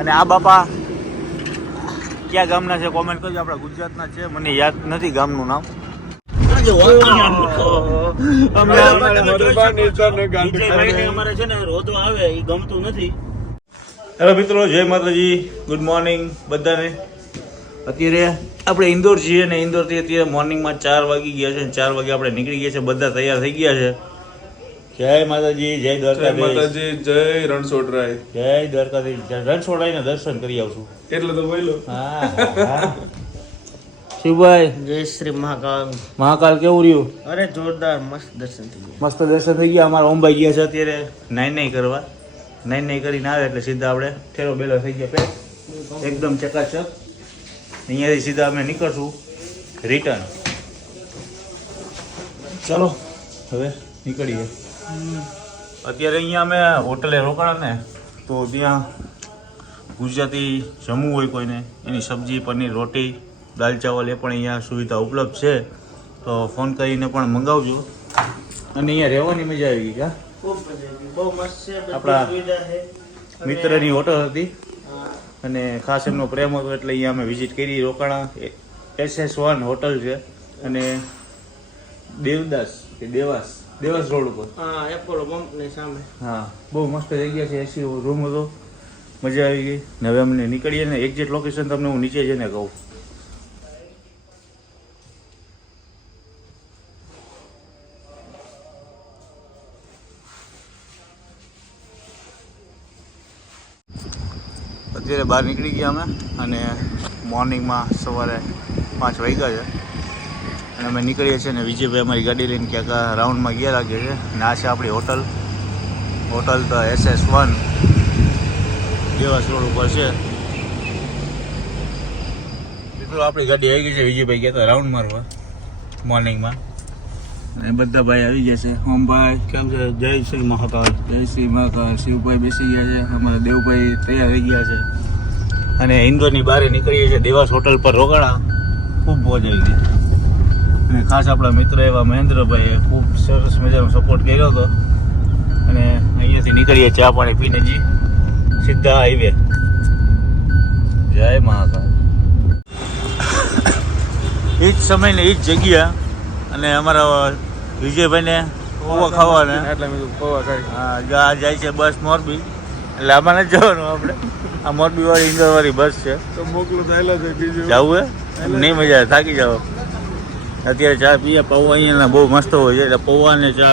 અને આ બાપા ક્યાં ગામના છે કોમેન્ટ કરજો. આપણા ગુજરાતના છે, મને યાદ નથી ગામનું નામ. હેલો મિત્રો, જય માતાજી, ગુડ મોર્નિંગ બધાને. અત્યારે આપણે ઇન્દોર છીએ ને ઇન્દોરથી અત્યારે મોર્નિંગમાં 4 વાગી ગયા છે. 4 વાગે આપણે નીકળી ગયા છે, બધા તૈયાર થઈ ગયા છે. જય માતાજી, જય દ્વારકાધીશ. માતાજી, જય રણછોડરાય, જય દ્વારકાધીશ. રણછોડરાયના દર્શન કરી આવશું એટલે તો બોલ્યો. હા. શિવભાઈ, જય શ્રી મહાકાલ. મહાકાલ કેવું રહ્યું? અરે જોરદાર, મસ્ત દર્શન થઈ ગયા. મસ્ત દર્શન થઈ ગયા. અમારા ઓમભાઈ ગયા છે અત્યારે નાઈ કરવા. નાઈ કરીને આવે એટલે સીધા આપણે ઠેરો બેલો થઈ ગયા પેક એકદમ ચકાચક. અહીંયાથી સીધા અમે નીકળશું રિટર્ન. ચાલો હવે નીકળીએ. અત્યારે અહીંયા અમે હોટલે રોકાણા ને, તો ત્યાં ગુજરાતી જમવું હોય કોઈને, એની સબ્જી, પનીર, રોટી, દાલ ચાવલ એ પણ અહીંયા સુવિધા ઉપલબ્ધ છે. તો ફોન કરીને પણ મંગાવજો. અને અહીંયા રહેવાની મજા આવી ગઈ. કા ખૂબ મજા આવી, બહુ મસ્ત છે. બધી આપણા સુવિધા છે. મિત્રની હોટલ હતી અને ખાસ એમનો પ્રેમ હતો એટલે અહીંયા અમે વિઝિટ કરી, રોકાણા. SS1 હોટલ છે અને દેવદાસ કે દેવાસ રોડ ઉપર. હા, એપોલો પંપની સામે. હા, બહુ મસ્ત જગ્યા છે. એસી રૂમ હતો, મજા આવી ગઈ. ને હવે અમને નીકળીએ ને એક્ઝેક્ટ લોકેશન તમને હું નીચે જઈને કહું. અત્યારે બહાર નીકળી ગયા અમે અને મોર્નિંગમાં સવારે 5 વાગ્યા છે અને અમે નીકળીએ છીએ ને વિજયભાઈ અમારી ગાડી લઈને ક્યાંક રાઉન્ડમાં ગયા લાગે છે. ને આ છે આપણી હોટલ તો SS1 દેવાસ રોડ ઉપર છે. મિત્રો આપણી ગાડી આવી ગઈ છે. વિજયભાઈ ગયા હતા રાઉન્ડ મારવા મોર્નિંગમાં અને બધા ભાઈ આવી ગયા છે. ઓમભાઈ કેમ છે? જય શ્રી મહાકાલ. જય શ્રી મહાકાલ. શિવભાઈ બેસી ગયા છે. અમારા દેવભાઈ તૈયાર થઈ ગયા છે અને ઇન્દોરની બહાર નીકળીએ છીએ. દેવાસ હોટલ પર રોકાણા. ખૂબ મોજ આવી ગઈ અને ખાસ આપણા મિત્ર એવા મહેન્દ્રભાઈએ ખૂબ સરસ મજાનો સપોર્ટ કર્યો હતો. અને અહીંયાથી નીકળીએ ચા પાણી પીને સીધા હાઈવે. જય મહાકાલ. એ જ સમય ને એ જ જગ્યા અને અમારા વિજયભાઈને પૌવા ખાવાને એટલે મેં પૌવા ખાઈ. હા, જાય છે બસ મોરબી. એટલે આમાં નથી જવાનું આપણે. આ મોરબી વાળી ઇન્દોર વાળી બસ છે. તો મોકલો તો હેલા છે બીજું જવું હે? નહીં મજા આવે, થાકી જાવ. અત્યારે ચા પીએ. પૌવા અહીંયાના બહુ મસ્ત હોય છે એટલે પૌવા ને ચા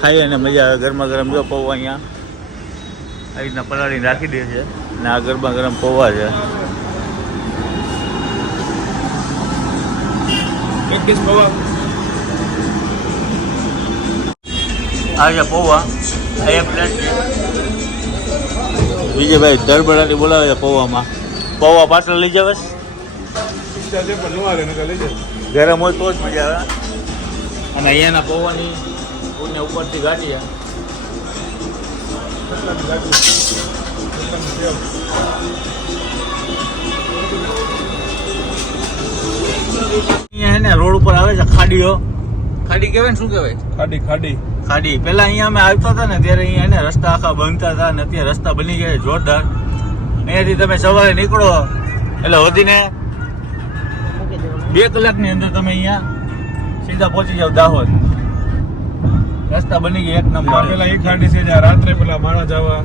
ખાઈએ અને મજા આવે. ગરમા ગરમ જો પૌવા અહીંયા આવી રીતના પલાળીને રાખી દે છે ને આ ગરમા ગરમ પૌવા છે. પૌવા આ છે પૌવા. એક પ્લેટ છે. વિજયભાઈ દળબડાટી બોલાવે છે પૌવામાં. પૌવા પાછળ લઈ જાવ. ઈચ્છા છે પણ નો આવે નકર લઈ જાય. ગરમ હોય તો જ મજા આવે. અને અહીંયાના પૌવાની પૂને ઉપરથી ગાંઠી અહીંયા એને રોડ ઉપર આવે છે ખાડીઓ. ખાડી કહેવાય ને શું કહેવાય? ખાડી. પેલા અહીંયા અમે આવતા હતા ને ત્યારે અહીંયા એને રસ્તા આખા બનતા હતા ને અત્યારે રસ્તા બની ગયા છે જોરદાર. અહીંયાથી તમે સવારે નીકળો એટલે વધીને 2 કલાકની અંદર તમે અહીંયા સીધા પહોંચી જાવ દાહોદ. રસ્તા બની ગયા એક નંબર. પેલા એક ખાડી છે જ્યાં રાત્રે પેલા માણસ જવા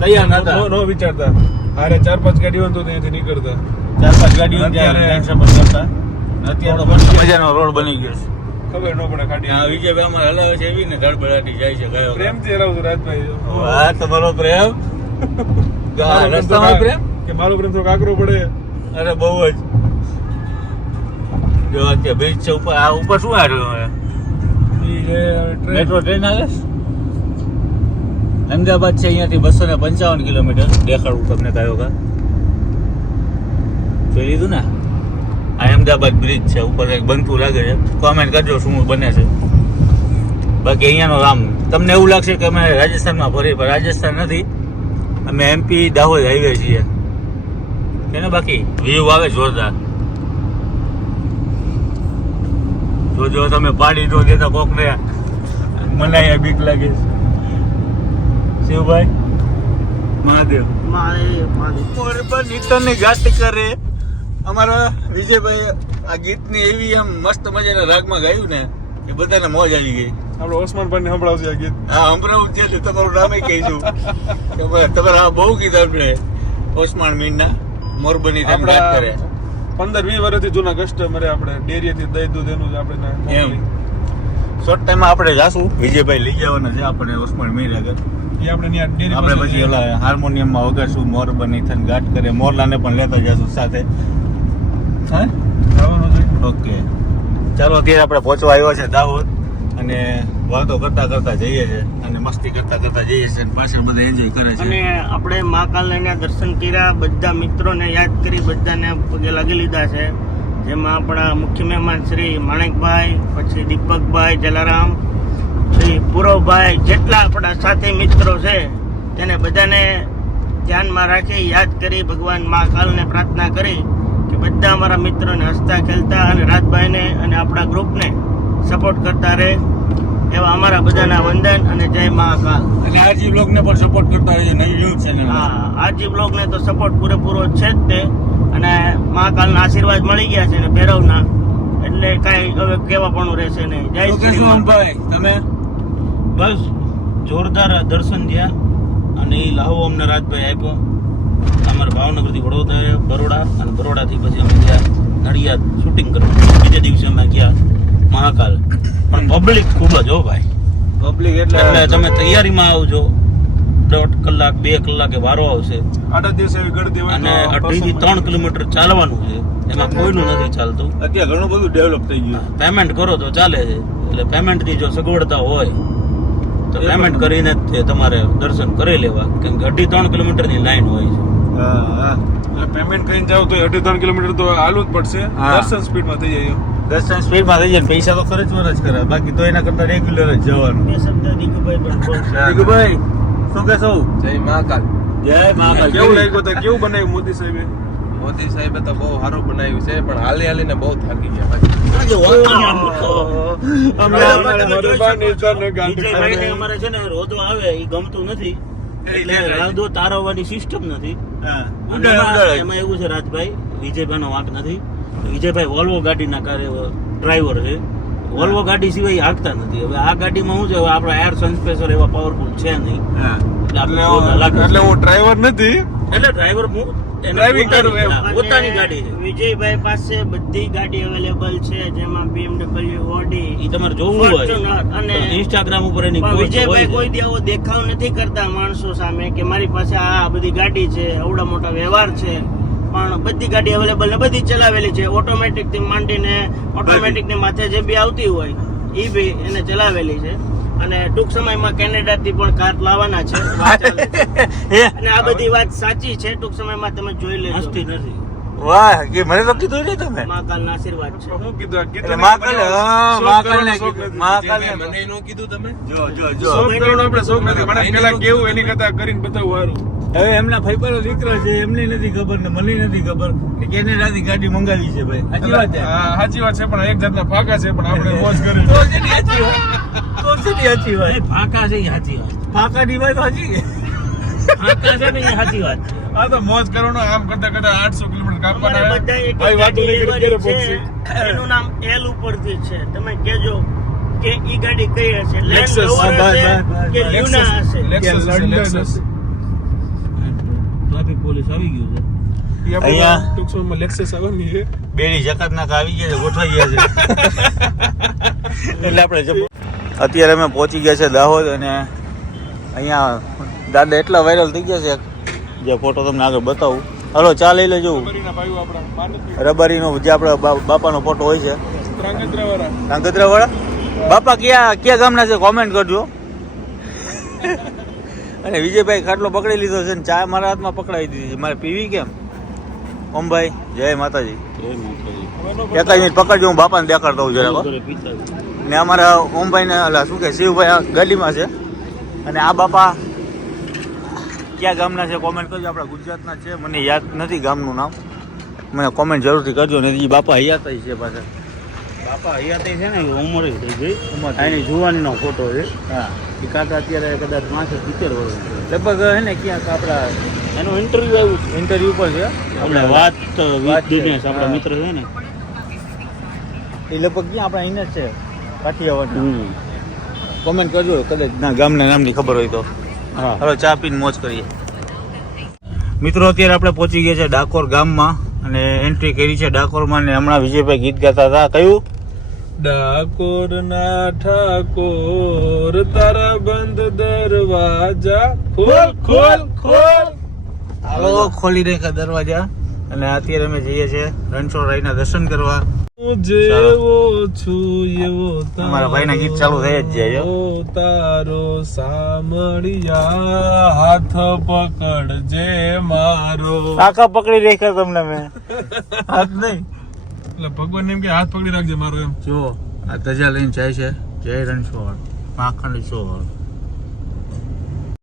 તૈયાર નતા. નો વિચારતા. હારે 4-5 ગાડીઓ તો ત્યાંથી નીકળતા. 4-5 ગાડીઓ કરતા. અત્યારે તો મસ્ત મજાનો રોડ બની ગયો છે. ખબર નો પડે ખાડી. હા, વિજયભાઈ અમારે હલાવે છે એવી ને ધડબડાટી જાય છે. ગયો પ્રેમથી હલાવું છું રાજભાઈ. હા, તમારો પ્રેમ. રસ્તામાં પ્રેમ કે મારો પ્રેમ થોડો કાકરો પડે. અરે બહુ જ. જો અત્યારે બ્રિજ છે ઉપર. આ ઉપર શું આવ્યું? મેટ્રો ટ્રેન આવે છે. અમદાવાદ છે અહીંયાથી 255 કિલોમીટર. દેખાડું તમને કયો કા જોઈ લીધું ને. આ અમદાવાદ બ્રિજ છે. ઉપર કંઈક બનતું લાગે છે. કોમેન્ટ કરજો શું બને છે. બાકી અહીંયાનો આમ તમને એવું લાગશે કે અમે રાજસ્થાનમાં ફરી, પણ રાજસ્થાન નથી. અમે MP દાહોદ હાઈવે છીએ. એને બાકી વ્યૂ આવે જોરદાર. જો તમે પાડી દો દેતા કોકને મને અહીંયા બીક લાગે છે. શિવભાઈ મહાદેવ મારે મોરબની તને ઘાટ કરે અમારા વિજયભાઈ આ ગીતની એવી આમ મસ્ત મજાના રાગમાં ગાયું ને કે બધાને મોજ આવી ગઈ. આપણે ઓસમાન ભાઈ ને સંભળાવશે આ ગીત. હા સંભળાવું છે એટલે તમારું નામે કહીશું. તમારે આ બહુ ગીત આપણે ઓસમાન મીરના મોરબની તને ઘાટ કરે. 15-20 વર્ષથી જૂના કસ્ટમર આપણે ડેરીથી દહીં દૂધ એનું જ આપણે એમ શોર્ટ ટાઈમમાં આપણે જાશું. વિજયભાઈ લઈ જવાના છે આપણે ઓસમાન મીર આગળ. એ આપણે ત્યાં ડેરી આપણે પછી ઓલા હાર્મોનિયમમાં વગાડશું મોરબની તને ઘાટ કરે. મોરલાને પણ લેતા જશું સાથે. હા ઓકે ચાલો અત્યારે આપણે પહોંચવા આવ્યા છે દાહોદ અને વાતો કરતા કરતા જઈએ છીએ અને મસ્તી કરતા કરતા જઈએ છીએ અને પાછળ બધા એન્જોય કરે છે. અને આપણે મહાકાલના દર્શન કર્યા, બધા મિત્રોને યાદ કરી બધાને પગે લાગી લીધા છે. જેમાં આપણા મુખ્ય મહેમાન શ્રી માણેકભાઈ, પછી દીપકભાઈ, જલારામ, શ્રી પૂરવભાઈ, જેટલા આપણા સાથી મિત્રો છે તેને બધાને ધ્યાનમાં રાખી યાદ કરી ભગવાન મહાકાલને પ્રાર્થના કરી કે બધા અમારા મિત્રોને હસતા ખેલતા અને રાજભાઈને અને આપણા ગ્રુપને સપોર્ટ કરતા રહે એવા અમારા બધાના વંદન અને જય મહાકાલ. અને આરજી બ્લોગને પણ સપોર્ટ કરતા રહેજો નવી ન્યૂઝ ચેનલ. હા, આરજી બ્લોગને તો સપોર્ટ પૂરેપૂરો છે જ તે અને મહાકાલના આશીર્વાદ મળી ગયા છે ને ભૈરવના, એટલે કાંઈ હવે કહેવાપણું રહેશે નહીં. જય શ્રી ભાઈ તમે બસ જોરદાર દર્શન થયા અને એ લાહો અમને રાજભાઈ આપ્યો. અમારા ભાવનગરથી બરોડા અને બરોડાથી પછી અમે ગયા નડિયાદ શૂટિંગ કરવા. બીજે દિવસે અમે ગયા મહાકાલ. પણ પબ્લિક ખૂબ જ હો ભાઈ. પબ્લિક એટલે તમે તૈયારીમાં આવજો. 1.5 કલાક 2 કલાકે વારો આવશે આડા દિવસે એવી ગળદી હોય અને 2.5 થી 3 કિલોમીટર ચાલવાનું છે. એમાં કોઈનું નથી ચાલતું. અત્યારે ઘણું બધું ડેવલપ થઈ ગયું. પેમેન્ટ કરો તો ચાલે છે. એટલે પેમેન્ટની જો સગવડતા હોય તો પેમેન્ટ કરીને જ તમારે દર્શન કરી લેવા, કેમ કે 2.5-3 કિલોમીટરની લાઈન હોય છે. એટલે પેમેન્ટ કરીને જાવ તો 2.5-3 કિલોમીટર તો હાલવું જ પડશે. હા. દર્શન સ્પીડમાં થઈ જાય. દર્શન સ્પીડમાં થઈ જાય. પૈસા તો ખર્ચવાના જ કરે, બાકી તો એના કરતા રેગ્યુલર જ જવાનું. બે શબ્દ દીકુભાઈ પણ બોલશે. દીકુભાઈ શું કહેશો? જય મહાકાલ. જય મહાકાલ. કેવું લાગ્યું તો કેવું બનાવ્યું મોદી સાહેબે? મોદી સાહેબે તો બહુ સારું બનાવ્યું છે, પણ હાલી હાલીને બહુ થાકી ગયા ભાઈ. આજે વાતની આમ તો ગાંધી વિજયભાઈને અમારે છે ને રોજો આવે એ ગમતું નથી, એટલે રાધો તારવવાની સિસ્ટમ નથી. હા. અને એમાં એવું છે રાજભાઈ, વિજયભાઈનો વાંક નથી. વિજયભાઈ વોલ્વો ગાડીના ડ્રાઈવર છે. વોલ્વો ગાડી સિવાય એ હાંકતા નથી. હવે આ ગાડીમાં શું છે, હવે આપણા એર સસ્પેન્સર એવા પાવરફુલ છે નહીં, હા. એટલે આપણે જોરદાર લાગે. એટલે હું ડ્રાઈવર નથી. એટલે ડ્રાઈવર હું Driving કરું એમ. પોતાની ગાડી છે. વિજયભાઈ પાસે બધી ગાડી અવેલેબલ છે, જેમાં BMW, Audi, ઈ તમારે જોવું હોય Fortuner અને ઇન્સ્ટાગ્રામ ઉપર એની પણ post વિજયભાઈ હોય કોઈ છે. દી આવો દેખાવ નથી કરતા માણસો સામે કે મારી પાસે આ બધી ગાડી છે, આવડા મોટા વ્યવહાર છે, પણ બધી ગાડી અવેલેબલ ને બધી ચલાવેલી છે. ઓટોમેટિક થી માંડીને ઓટોમેટિક ની માથે જે બી આવતી હોય એ બી એને ચલાવેલી છે. અને ટૂંક સમયમાં કેનેડા થી પણ કાર લાવવાના છે. વાત ચાલે છે. અને આ બધી વાત સાચી છે. ટૂંક સમયમાં તમે જોઈ લેજો. હસતી નથી. વાહ, કે મને તો કીધું નહીં તમે. મહાકાલના આશીર્વાદ છે. હું કીધું આ ગીત એટલે મહાકાલ, હા, મહાકાલને શોખ કીધું. નથી. મહાકાલને મને નો કીધું તમે. જો શોખ કરવાનો આપણે શોખ નથી. મને પેલા કેવું એની કરતા કરીને બતાવું સારું. હવે એમના ભાઈપાનો દીકરો છે, એમને નથી ખબર ને મને નથી ખબર કે કેનેડાથી ગાડી મંગાવી છે ભાઈ. સાચી વાત છે. હા, સાચી વાત છે, પણ એક જાતના ફાકા છે, પણ આપણે મોજ કરી. તો છે ની સાચી વાત. તો છે ની સાચી વાત. એ ફાંકા છે એ સાચી વાત. ફાંકાની વાત સાચી છે. ફાંકા છે ને એ સાચી વાત છે. આ તો મોજ કરવાનો. આમ કરતા કરતા 800 કિલોમીટર કાપવાના. અમારે બધા એક ભાઈ વાતો ગાડી લઈ કરી લેવાની ક્યારે છે. પહોંચશે? એનું નામ L ઉપરથી છે. તમે કહેજો કે ઈ ગાડી કઈ હશે, Land Lexus. Rover બસ, હશે બસ, કે બસ. Luna હશે. Lexus હશે, Lexus. ટ્રાફિક પોલીસ આવી ગયું છે. ઈ આપણે અહીંયા- ટૂંક સમયમાં Lexus આવવાની છે. બેડી જકાત નાકા આવી ગયા છે, ગોઠવાઈ ગયા છે. એટલે આપણે અત્યારે અમે પહોંચી ગયા છે દાહોદ અને અહીંયા દાદા એટલા વાયરલ થઈ ગયા છે, જે ફોટો તમને આગળ બતાવું. હાલો ચા લઈ લેજો. રબારીના ભાઈઓ આપણા માનવી રબારીનો જે આપણા બાપાનો ફોટો હોય છે, ત્રાંગધ્રાવાળા. કાંકદ્રા વાળા. બાપા ક્યાં ગામના છે કોમેન્ટ કરજો. અને વિજયભાઈ ખાટલો પકડી લીધો છે ને ચા મારા હાથમાં પકડાવી દીધી છે. મારે પીવી કેમ? ઓમભાઈ જય માતાજી. એક જ મિનિટ પકડજો, હું બાપાને દેખાડતો હોઉં જરાક. ને અમારા ઓમભાઈ ને શું કે શિવભાઈ આ ગાડીમાં છે. અને આ બાપા ક્યાં ગામના છે કોમેન્ટ કરજો. આપણા ગુજરાતના છે, મને યાદ નથી ગામનું નામ. મને કોમેન્ટ જરૂરથી કરજો. ને એ બાપા હયાત છે પાછા. બાપા હયાતી છે ને એ ઉંમરે થઈ ગઈ. એની જુવાનીનો ફોટો છે. હા, એ કાકા અત્યારે કદાચ 65-70 વર્ષ છે. લગભગ હે ને ક્યાંક આપણા એનું ઇન્ટરવ્યુ આવ્યું છે. ઇન્ટરવ્યુ પર છે આપણે વાત વાત છે. દિનેશ આપણા હા. મિત્ર છે ને. એ લગભગ ક્યાં આપણા અહીંયા જ છે કાઠિયાવાડ હમ. કોમેન્ટ કરજો કદાચ ના ગામના નામની ખબર હોય તો હા હવે ચા પીને મોજ કરીએ મિત્રો. અત્યારે આપણે પહોંચી ગયા છે ડાકોર ગામમાં અને એન્ટ્રી કરી છે ડાકોરમાં ને હમણાં વિજયભાઈ ગીત ગાતા હતા. કયું? ડાકોર ના ઠાકોર તારા બંધ દરવાજા ખોલ ખોલ ખોલ. હાલો ખોલી નાખ્યા દરવાજા અને અત્યારે અમે જઈએ છીએ રણછોડરાયના દર્શન કરવા. હું જેવો છું એવો અમારા ભાઈના ગીત ચાલુ થઈ જ જાય હો. તારો સામળિયા હાથ પકડજે મારો. કાકા પકડી રાખ્યા તમને મેં હાથ નહીં. એટલે ભગવાન એમ કે હાથ પકડી રાખજે મારો એમ. જો આ ધજા લઈને જાય છે જય રણછોડ માખણ સોળ.